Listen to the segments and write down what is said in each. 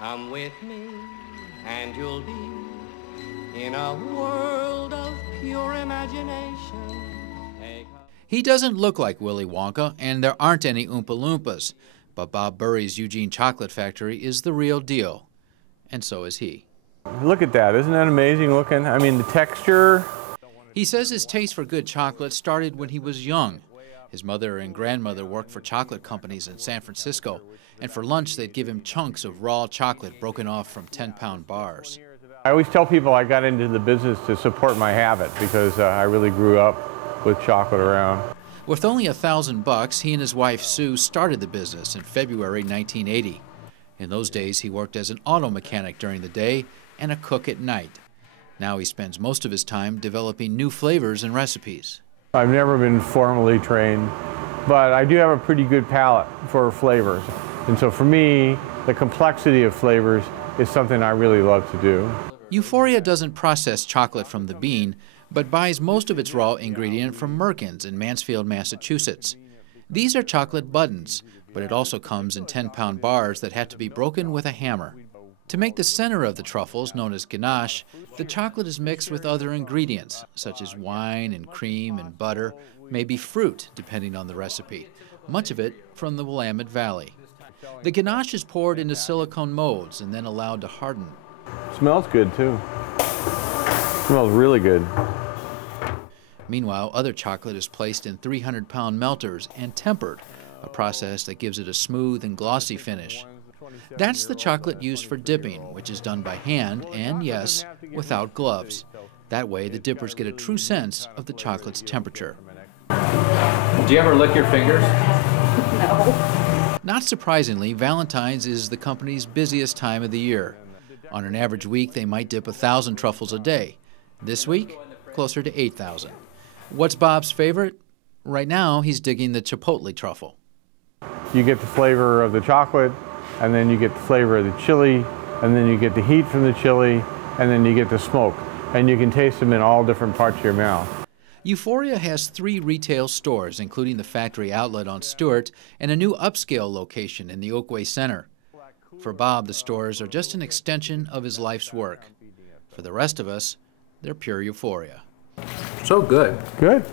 Come with me, and you'll be in a world of pure imagination. He doesn't look like Willy Wonka, and there aren't any Oompa Loompas, but Bob Burry's Eugene Chocolate Factory is the real deal, and so is he. Look at that, isn't that amazing looking? I mean, the texture. He says his taste for good chocolate started when he was young. His mother and grandmother worked for chocolate companies in San Francisco, and for lunch they'd give him chunks of raw chocolate broken off from 10-pound bars. I always tell people I got into the business to support my habit because I really grew up with chocolate around. With only $1,000, he and his wife Sue started the business in February 1980. In those days, he worked as an auto mechanic during the day and a cook at night. Now he spends most of his time developing new flavors and recipes. I've never been formally trained, but I do have a pretty good palate for flavors. And so for me, the complexity of flavors is something I really love to do. Euphoria doesn't process chocolate from the bean, but buys most of its raw ingredient from Merkins in Mansfield, Massachusetts. These are chocolate buttons, but it also comes in 10-pound bars that have to be broken with a hammer. To make the center of the truffles, known as ganache, the chocolate is mixed with other ingredients, such as wine and cream and butter, maybe fruit, depending on the recipe, much of it from the Willamette Valley. The ganache is poured into silicone molds and then allowed to harden. Smells good, too. Smells really good. Meanwhile, other chocolate is placed in 300-pound melters and tempered, a process that gives it a smooth and glossy finish. That's the chocolate used for dipping, which is done by hand and, yes, without gloves. That way, the dippers get a true sense of the chocolate's temperature. Do you ever lick your fingers? No. Not surprisingly, Valentine's is the company's busiest time of the year. On an average week, they might dip 1,000 truffles a day. This week, closer to 8,000. What's Bob's favorite? Right now, he's digging the chipotle truffle. You get the flavor of the chocolate, and then you get the flavor of the chili, and then you get the heat from the chili, and then you get the smoke. And you can taste them in all different parts of your mouth. Euphoria has 3 retail stores, including the factory outlet on Stewart and a new upscale location in the Oakway Center. For Bob, the stores are just an extension of his life's work. For the rest of us, they're pure euphoria. So good. Good.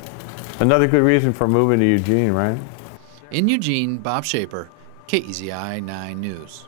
Another good reason for moving to Eugene, right? In Eugene, Bob Schaper, KEZI 9 News.